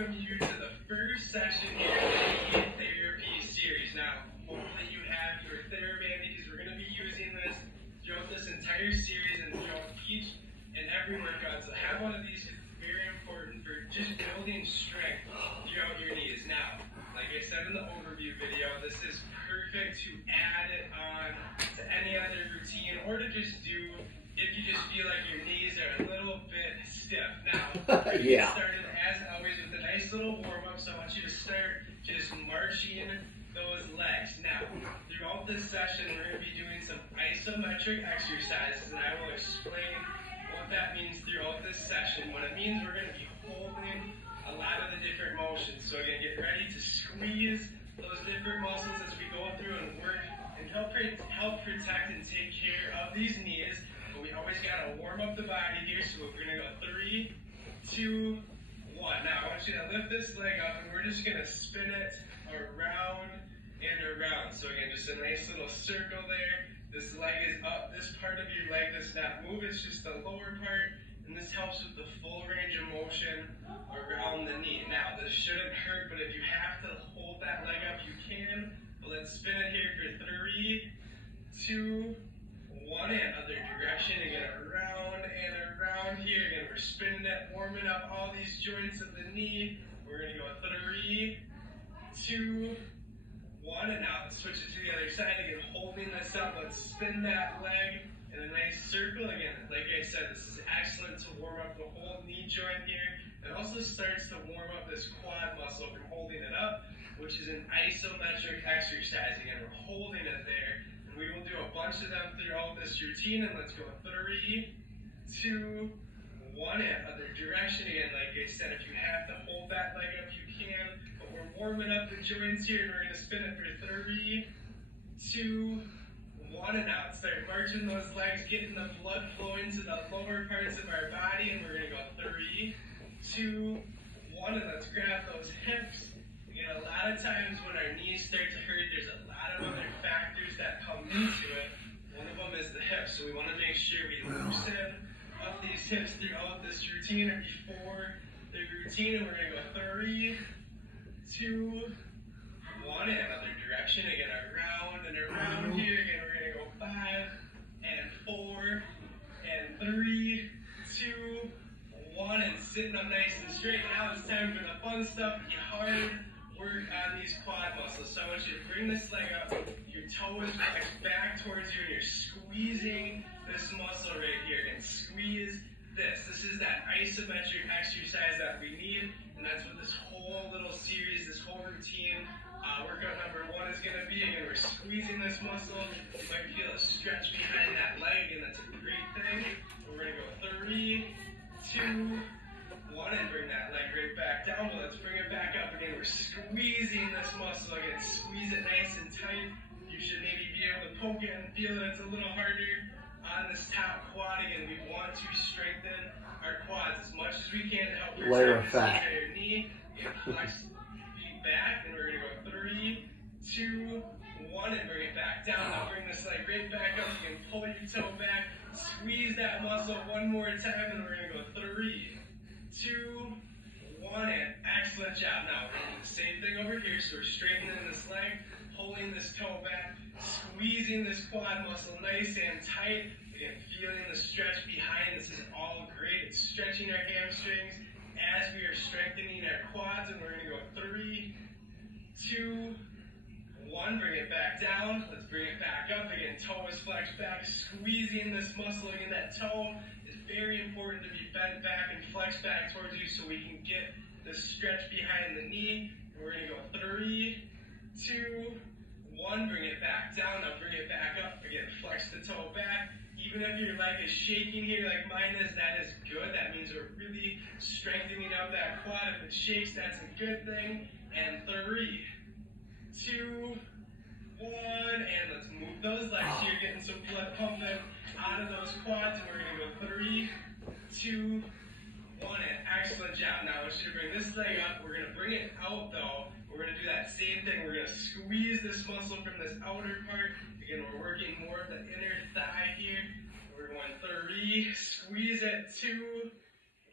welcome you to the first session here of the therapy series. Now, hopefully you have your TheraBand because we're going to be using this throughout this entire series and throughout each and every workout. So have one of these because it's very important for just building strength throughout your knees. Now, like I said in the overview video, this is perfect to add it on to any other routine or to just do if you just feel like your knees are a little bit stiff. Now, yeah. Get started as always with a nice little warm-up, so I want you to start just marching those legs. Now, throughout this session, we're going to be doing some isometric exercises, and I will explain what that means throughout this session. What it means, we're going to be holding a lot of the different motions. So again, get ready to squeeze those different muscles as we go through and work and help protect and take care of these knees. But we always got to warm up the body here, so we're going to go 3, 2, 1. Now, I want you to lift this leg up, and we're just going to spin it around and around. So again, just a nice little circle there. This leg is up. This part of your leg does not move. It's just the lower part, and this helps with the full range of motion around the knee. Now, this shouldn't hurt, but if you have to hold that leg up, you can. But let's spin it here for 3, 2, 1, and other direction. Again, around and around here. Again, we're spinning it, warming up all these joints of the knee. We're going to go 3, 2, 1, and now let's switch it to the other side. Again, holding this up. Let's spin that leg in a nice circle. Again, like I said, this is excellent to warm up the whole knee joint here. It also starts to warm up this quad muscle from holding it up, which is an isometric exercise. Again, we're holding it there. And we will do a bunch of them throughout this routine. And let's go 3, 2, 1, and other direction. Again, like I said, if you have to hold that leg up, you can. But we're warming up the joints here, and we're going to spin it for 3, 2, 1, and out. Start marching those legs, getting the blood flowing to the lower parts of our body. And we're going to go 3, 2, 1, and let's grab those hips. Again, a lot of times when our knees start to hurt, there's a lot of other factors that come into it. One of them is the hips, so we want to make sure we loosen up these hips throughout this routine or before the routine. And we're going to go 3, 2, 1, and another direction. Again, around and around here. Again, we're going to go 5 and 4 and 3, 2, 1, and sitting up nice and straight. Now it's time for the fun stuff, the hard work on these quad muscles. So I want you to bring this leg up, your toe is flexed back towards you, and you're squeezing this muscle right here. And squeeze this. This is that isometric exercise that we need, and that's what this whole little series, this whole routine, workout number 1 is going to be. Again, we're squeezing this muscle. You might feel a stretch behind that leg, and that's a great thing. We're going to go 3, 2, 1, and bring that leg right back down. But let's bring it back up again. We're squeezing this muscle again. Squeeze it nice and tight. You should maybe be able to poke it and feel that it's a little harder on this top quad. Again, we want to strengthen our quads as much as we can to help protect this entire knee. And flex feet back, and we're going to go 3, 2, 1, and bring it back down. Now bring this leg right back up. You can pull your toe back. Squeeze that muscle one more time, and we're going to go 3, 2, 1, and excellent job. Now we're doing the same thing over here. So we're straightening this leg, pulling this toe back, squeezing this quad muscle nice and tight. Again, feeling the stretch behind. This is all great. It's stretching our hamstrings as we are strengthening our quads. And we're going to go 3, 2, 1, bring it back down. Let's bring it back up. Again, toe is flexed back, squeezing this muscle. Again, that toe is very important to be bent back and flexed back towards you so we can get the stretch behind the knee. And we're going to go 3, 2, 1, bring it back down. Now bring it back up. Again, flex the toe back. Even if your leg is shaking here like mine is, that is good. That means we're really strengthening up that quad. If it shakes, that's a good thing. And 3, 2, 1, and let's move those legs here, getting some blood pumping out of those quads. And we're going to go 3, 2, 1, and excellent job. Now I want you to bring this leg up. We're going to bring it out though. We're going to do that same thing. We're going to squeeze this muscle from this outer part. Again, we're working more of the inner thigh here. We're going 3, squeeze it, 2,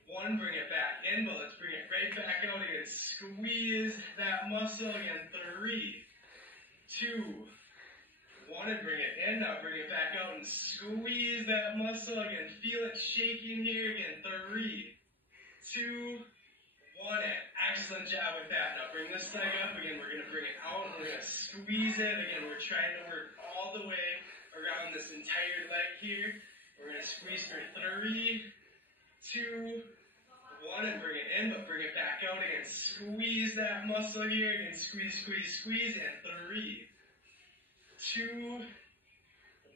1, bring it back in, but let's bring it right back out again. Squeeze that muscle again. 3, 2, 1, and bring it in. Now bring it back out and squeeze that muscle again. Feel it shaking here again. 3, 2, 1, and excellent job with that. Now bring this leg up again. We're going to bring it out and we're going to squeeze it. Again, we're trying to work all the way around this entire leg here. We're going to squeeze for 3, 2, 1, and bring it in, but bring it back out again. Squeeze that muscle here again. Squeeze, squeeze, squeeze, and 3, 2,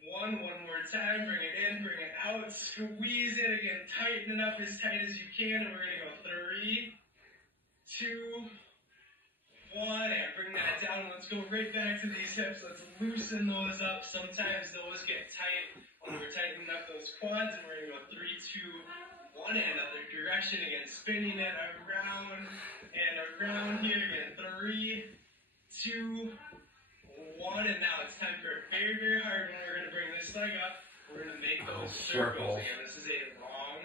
1. One more time. Bring it in, bring it out. Squeeze it again. Tighten it up as tight as you can, and we're going to go 3, 2, 1, and bring that down. Let's go right back to these hips. Let's loosen those up. Sometimes those get tight when we're tightening up those quads, and we're going to go 3, 2, 1, and another direction again. Spinning it around and around here again. 3, 2, 1, and now it's time for a very, very hard one. We're going to bring this leg up. We're going to make those circles again. This is a long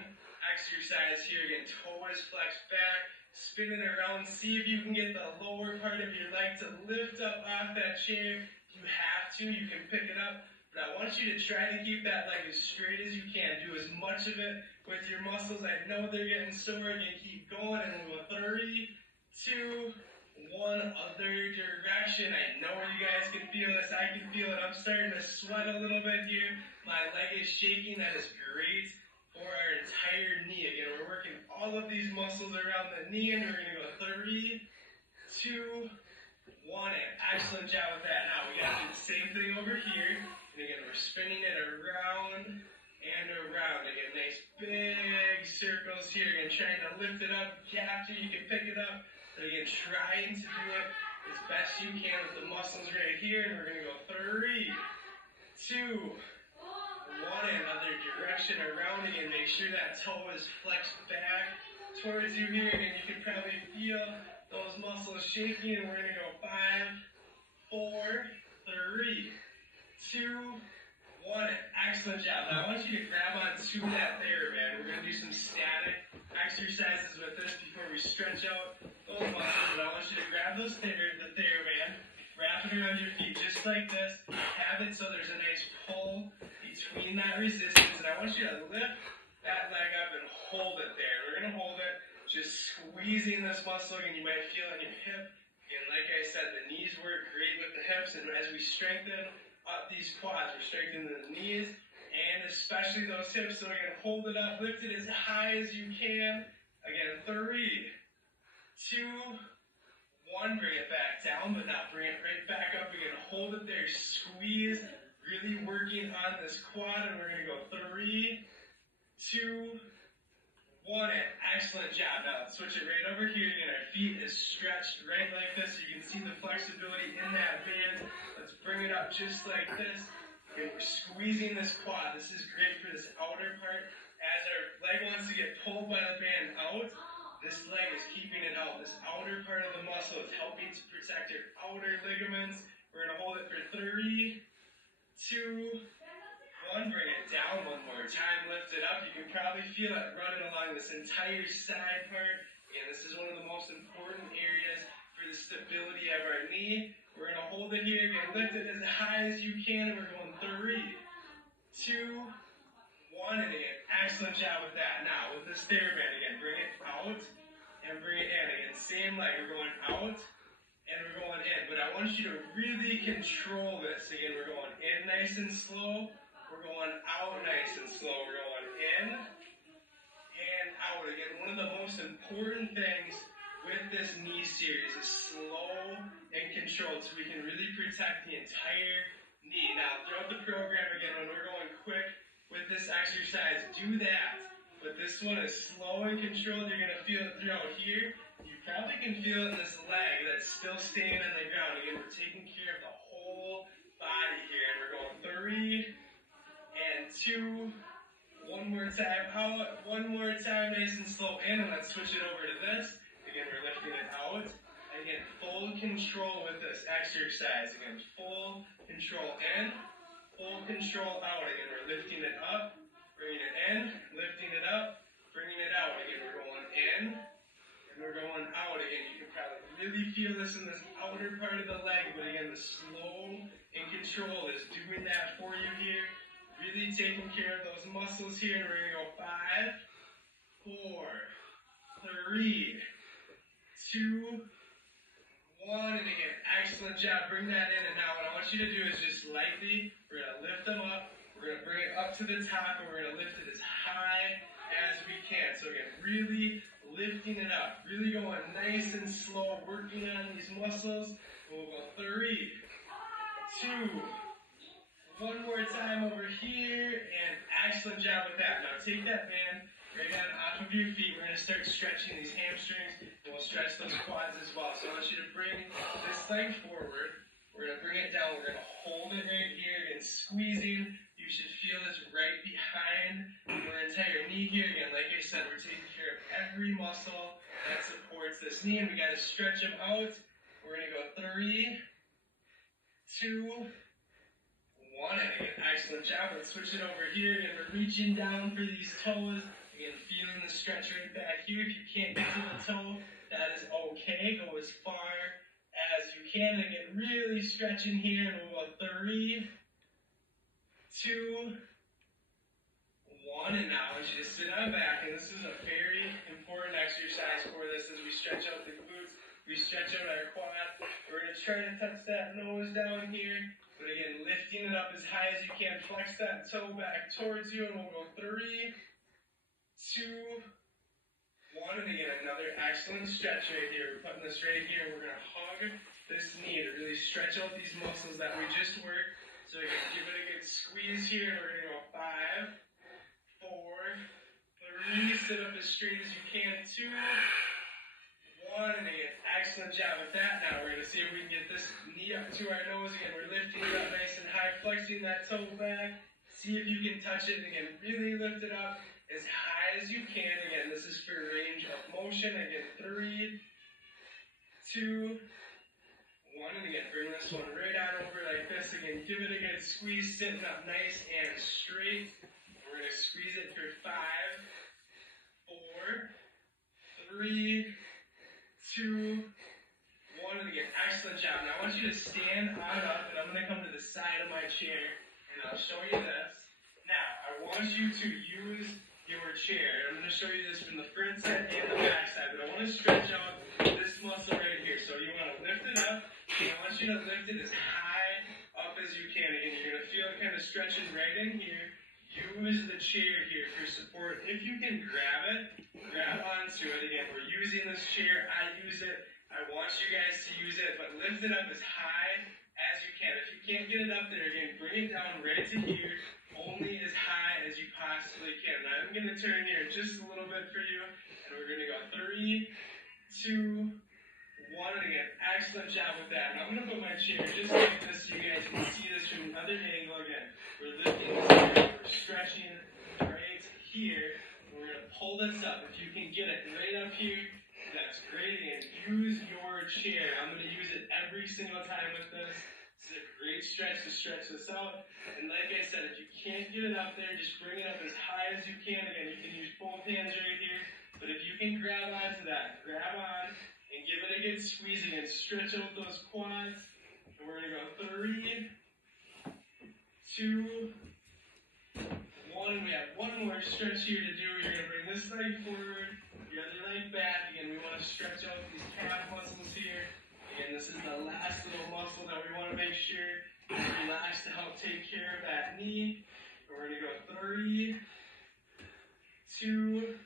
exercise here again. Toe is flexed back. Spin it around. See if you can get the lower part of your leg to lift up off that chair. If you have to, you can pick it up. But I want you to try to keep that leg as straight as you can. Do as much of it with your muscles. I know they're getting sore. You keep going, and we'll go 3, 2, 1, other direction. I know you guys can feel this. I can feel it. I'm starting to sweat a little bit here. My leg is shaking. That is great for our entire knee. Again, we're working all of these muscles around the knee, and we're going to go 3, 2, 1, and excellent job with that. Now we got to do the same thing over here. And again, we're spinning it around and around. Again, nice big circles here. Again, trying to lift it up. If you have to, you can pick it up. But again, trying to do it as best you can with the muscles right here. And we're going to go 3, 2, 1, and other direction around. Again, make sure that toe is flexed back towards you here. Again, you can probably feel those muscles shaking. And we're going to go 5, 4, 3, 2, 1. Excellent job. Now I want you to grab onto that TheraBand. We're going to do some static exercises with this before we stretch out those muscles. But I want you to grab the TheraBand, wrap it around your feet just like this. Have it so there's a nice pull between that resistance. And I want you to lift that leg up and hold it there. We're going to hold it, just squeezing this muscle. And you might feel it in your hip. And like I said, the knees work great with the hips. And as we strengthen up these quads, we're strengthening the knees and especially those hips. So again, hold it up, lift it as high as you can. Again, 3, 2, 1, bring it back down, but now bring it right back up again. Hold it there, squeeze, really working on this quad, and we're going to go 3, 2, 1, and excellent job. Now let's switch it right over here. Again, our feet is stretched right like this. You can see the flexibility in that band. Let's bring it up just like this. Okay, we're squeezing this quad. This is great for this outer part. As our leg wants to get pulled by the band out, this leg is keeping it out. This outer part of the muscle is helping to protect your outer ligaments. We're going to hold it for 3, 2, 1. Bring it down one more time. Lift it up. You can probably feel it running along this entire side part. Again, this is one of the most important areas for the stability of our knee. We're going to hold it here. Again, lift it as high as you can. And we're going 3, 2, 1. And again, excellent job with that. Now, with this TheraBand, again, bring it out and bring it in. Again, same leg. We're going out and we're going in. But I want you to really control this. Again, we're going in nice and slow. We're going out nice and slow. We're going in and out. Again, one of the most important things with this knee series is slow and controlled so we can really protect the entire knee. Now, throughout the program, again, when we're going quick with this exercise, do that. But this one is slow and controlled. You're going to feel it throughout here. You probably can feel it in this leg that's still staying on the ground. Again, we're taking care of the whole body here. And we're going 3 and 2. One more time out. One more time, nice and slow in. And let's switch it over to this. Again, we're lifting it out. Again, full control with this exercise. Again, full control in, full control out. Again, we're lifting it up, bringing it in, lifting it up, bringing it out. Again, we're going really feel this in this outer part of the leg, but again, the slow and control is doing that for you here. Really taking care of those muscles here, and we're going to go 5, 4, 3, 2, 1, and again, excellent job. Bring that in, and now what I want you to do is just lightly, we're going to lift them up, we're going to bring it up to the top, and we're going to lift it as high as we can. So again, really lifting it up, really going nice and slow, working on these muscles. We'll go 3, 2, one more time over here, and excellent job with that. Now take that band right on off of your feet. We're going to start stretching these hamstrings, and we'll stretch those quads as well. So I want you to bring this leg forward. We're going to bring it down. We're going to hold it right here and squeezing. You should feel this right behind your entire knee here. Again, like I said, we're taking care of every muscle that supports this knee, and we got to stretch them out. We're going to go 3, 2, 1, and again, excellent job. Let's switch it over here. Again, we're reaching down for these toes. Again, feeling the stretch right back here. If you can't get to the toe, that is okay. Go as far as you can. Again, really stretching here, and we'll go 3, 2, 1, and now I want you to sit on back, and this is a very important exercise for this as we stretch out the glutes, we stretch out our quad. We're going to try to touch that nose down here, but again, lifting it up as high as you can. Flex that toe back towards you, and we'll go 3, 2, 1, and again, another excellent stretch right here. We're putting this right here, and we're going to hug this knee to really stretch out these muscles that we just worked. So again, give it a good squeeze here, and we're going to go 5, 4, 3, sit up as straight as you can, 2, 1, and again, excellent job with that. Now we're going to see if we can get this knee up to our nose. Again, we're lifting it up nice and high, flexing that toe back. See if you can touch it, and again, really lift it up as high as you can. Again, this is for range of motion. Again, 3, 2, 1, and again, bring this one right on over like this. Again, give it a good squeeze, sitting up nice and straight. We're going to squeeze it for 5, 4, 3, 2, 1, and again, excellent job. Now I want you to stand on up, and I'm going to come to the side of my chair, and I'll show you this. Now, I want you to use your chair. I'm going to show you this from the front side and the back side, but I want to stretch out this muscle right here. So you want to lift it up, and I want you to lift it as high up as you can. Again, you're going to feel it kind of stretching right in here. Use the chair here for support. If you can grab it, grab onto it. Again, we're using this chair. I use it. I want you guys to use it, but lift it up as high as you can. If you can't get it up there, again, bring it down right to here, only as high as you possibly can. Now I'm going to turn here just a little bit for you, and we're going to go 3, 2, 1, and again, excellent job with that. Now I'm going to put my chair just like this so you guys can see this from another angle. Again, we're lifting this here, we're stretching right here. We're going to pull this up. If you can get it right up here, that's great. And use your chair. I'm going to use it every single time with this. This is a great stretch to stretch this out. And like I said, if you can't get it up there, just bring it up as high as you can. Again, you can use both hands right here. But if you can grab onto that, grab on and give it a good squeeze again. Stretch out those quads. And we're going to go 3, 2, 1. We have one more stretch here to do. You're going to bring this leg forward, the other leg back. Again, we want to stretch out these calf muscles here. Again, this is the last little muscle that we want to make sure is relaxed to help take care of that knee. And we're going to go 3, 2,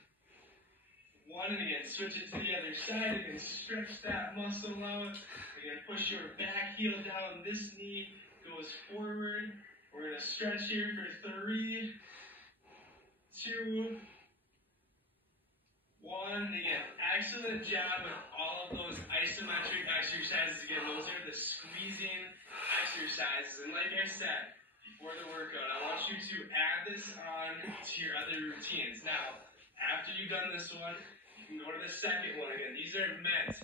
1, and again, switch it to the other side. Again, stretch that muscle out. Again, push your back heel down. This knee goes forward. We're going to stretch here for 3, 2, 1. Again, excellent job with all of those isometric exercises. Again, those are the squeezing exercises. And like I said, before the workout, I want you to add this on to your other routines. Now, after you've done this one, you can go to the second one again. These are meant